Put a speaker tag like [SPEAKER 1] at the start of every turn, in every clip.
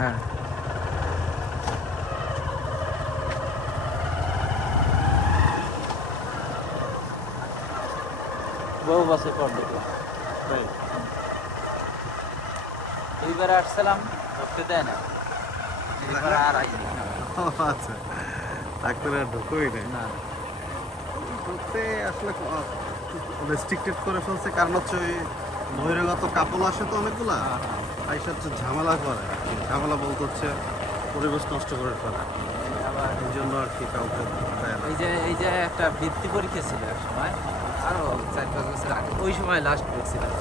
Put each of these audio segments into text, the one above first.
[SPEAKER 1] হ্যাঁ।
[SPEAKER 2] বহু বছর পর দেখলাম এইবার আসছিলাম ধরতে দেয় না এবার আর আইনি।
[SPEAKER 1] ও আচ্ছা। ডাক্তারের ঢুকোই নেই।
[SPEAKER 2] না।
[SPEAKER 1] ঢুকতে আসলে রেস্ট্রিক্টেড করে ফেলছে। কারণ হচ্ছে ওই বহিরাগত কাপল আসে তো অনেকগুলা। আইসা হচ্ছে ঝামেলা করে। ঝামেলা বলতে হচ্ছে পরিবেশ নষ্ট করে ফেলা। এই জন্য আর কি কাউকে
[SPEAKER 2] এই যে এই যে একটা বৃত্তি পরীক্ষা ছিল এক সময় আরও চার পাঁচ বছর আগে, ওই সময় লাস্ট দেখছিলাম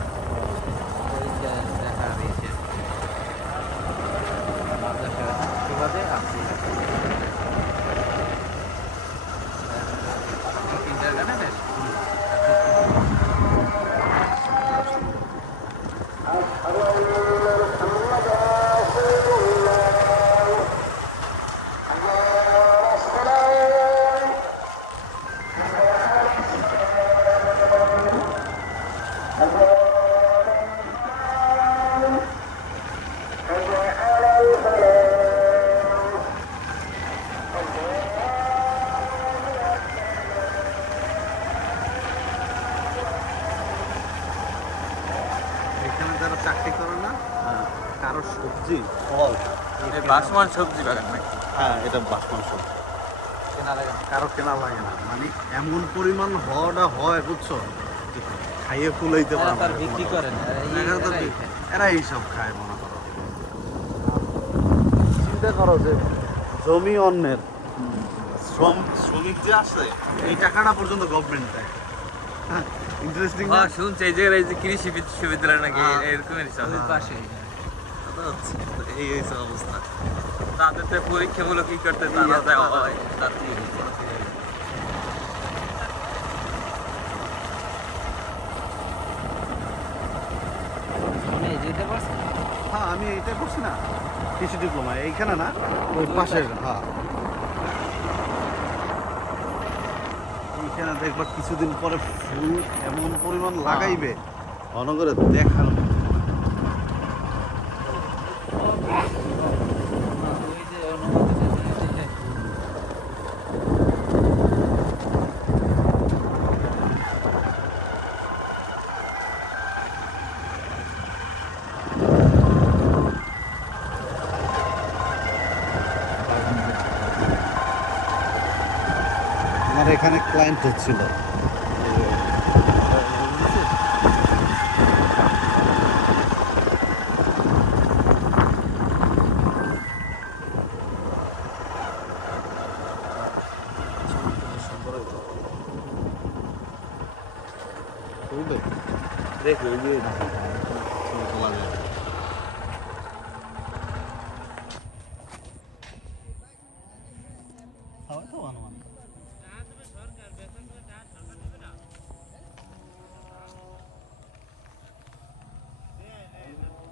[SPEAKER 1] এখানে যারা চাকরি করে না কারও সবজি ফল।
[SPEAKER 3] বাসমান সবজি বাগান নাকি?
[SPEAKER 1] হ্যাঁ এটা বাসমান সবজি।
[SPEAKER 2] কেনা লাগে না।
[SPEAKER 1] কারও কেনা লাগে না। মানে এমন পরিমাণ হওয়াটা হয় বুঝছ? খাইয়ে ফুলাইতে পারে
[SPEAKER 2] বিক্রি না এরা এই-
[SPEAKER 1] এরা তো
[SPEAKER 2] এরাই
[SPEAKER 1] বি-
[SPEAKER 2] খায়।
[SPEAKER 1] এরা এইসব খায় মনে করো। চিন্তা করো যে জমি অন্যের। শ্রম শ্রমিক যে আছে এই টাকাটা পর্যন্ত গভর্নমেন্ট দেয়। ইন্টারেস্টিং না?
[SPEAKER 3] হ্যাঁ শুনছি এই জায়গায় এই যে কৃষি বিশ্ববিদ্যালয় নাকি
[SPEAKER 1] হ্যাঁ।
[SPEAKER 3] এরকমই সব।
[SPEAKER 2] পাশে।
[SPEAKER 1] কথা এই হয়েছে অবস্থা।
[SPEAKER 3] তাদের তো পরীক্ষামূলক কি করতে তারা দেওয়া হয় তার
[SPEAKER 2] যেতে পারছে
[SPEAKER 1] হ্যাঁ আমি এটা করছি না। কৃষি ডিপ্লোমা এইখানে না, ওই পাশের হ্যাঁ। এইখানে দেখবা কিছুদিন পরে ফুল এমন পরিমাণ লাগাইবে। অনগরে দেখার মতো। আমার এখানে ক্লায়েন্ট হচ্ছিল
[SPEAKER 3] Direkt öyle Hava
[SPEAKER 1] tavanı var.